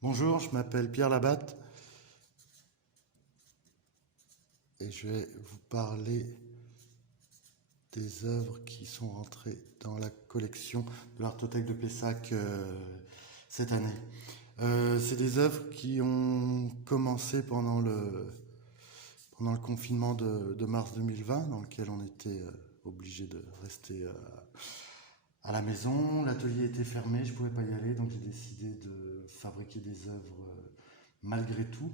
Bonjour, je m'appelle Pierre Labatte et je vais vous parler des œuvres qui sont rentrées dans la collection de l'Artothèque de Pessac cette année. C'est des œuvres qui ont commencé pendant le confinement de mars 2020, dans lequel on était obligé de rester à la maison. L'atelier était fermé, je ne pouvais pas y aller, donc j'ai décidé de fabriquer des œuvres malgré tout.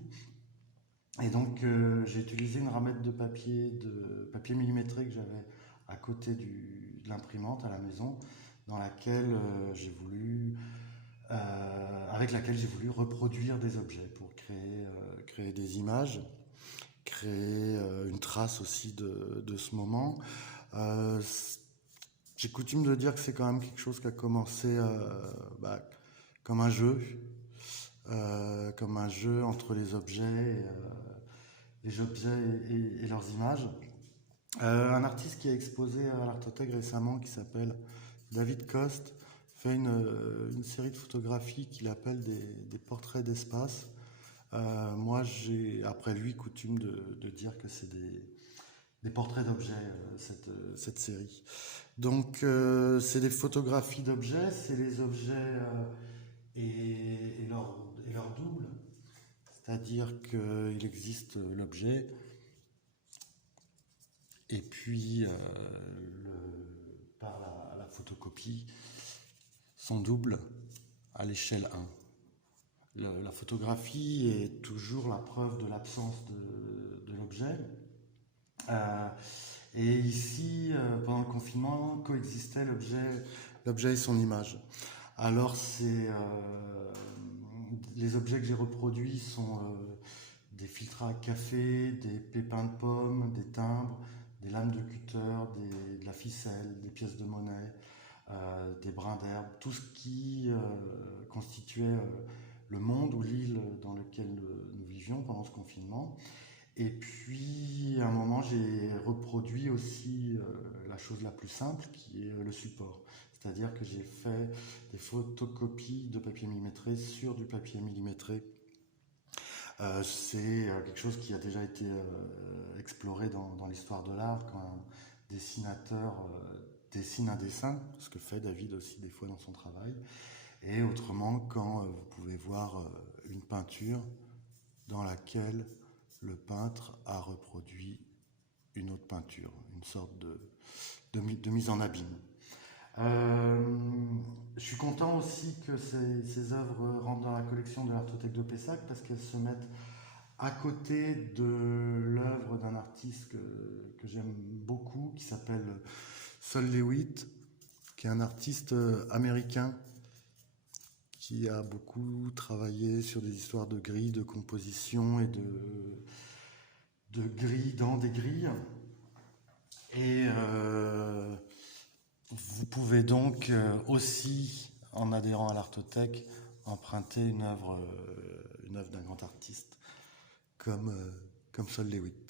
Et donc j'ai utilisé une ramette de papier millimétré que j'avais à côté de l'imprimante à la maison, dans laquelle avec laquelle j'ai voulu reproduire des objets pour créer des images, créer une trace aussi de ce moment. Euh, j'ai coutume de dire que c'est quand même quelque chose qui a commencé comme un jeu, entre les objets et leurs images. Un artiste qui a exposé à l'Artothèque récemment, qui s'appelle David Coste, fait une série de photographies qu'il appelle des portraits d'espace. Moi, j'ai, après lui, coutume de dire que c'est des portraits d'objets, cette série. Donc, c'est des photographies d'objets, c'est les objets et leur double. C'est-à-dire qu'il existe l'objet et puis par la photocopie, son double à l'échelle 1. La photographie est toujours la preuve de l'absence de l'objet. Euh, et ici, pendant le confinement, coexistait l'objet et son image. Alors, les objets que j'ai reproduits sont des filtres à café, des pépins de pommes, des timbres, des lames de cutter, de la ficelle, des pièces de monnaie, des brins d'herbe, tout ce qui constituait le monde ou l'île dans lequel nous vivions pendant ce confinement. Et puis, à un moment, j'ai reproduit aussi la chose la plus simple, qui est le support. C'est-à-dire que j'ai fait des photocopies de papier millimétré sur du papier millimétré. C'est quelque chose qui a déjà été exploré dans l'histoire de l'art, quand un dessinateur dessine un dessin, ce que fait David aussi des fois dans son travail, et autrement quand vous pouvez voir une peinture dans laquelle le peintre a reproduit une autre peinture, une sorte de mise en abîme. Je suis content aussi que ces œuvres rentrent dans la collection de l'Artothèque de Pessac parce qu'elles se mettent à côté de l'œuvre d'un artiste que j'aime beaucoup qui s'appelle Sol Lewitt, qui est un artiste américain qui a beaucoup travaillé sur des histoires de grilles, de composition et de grilles dans des grilles. Et vous pouvez donc aussi, en adhérant à l'Artothèque, emprunter une œuvre d'un grand artiste comme Sol Lewitt.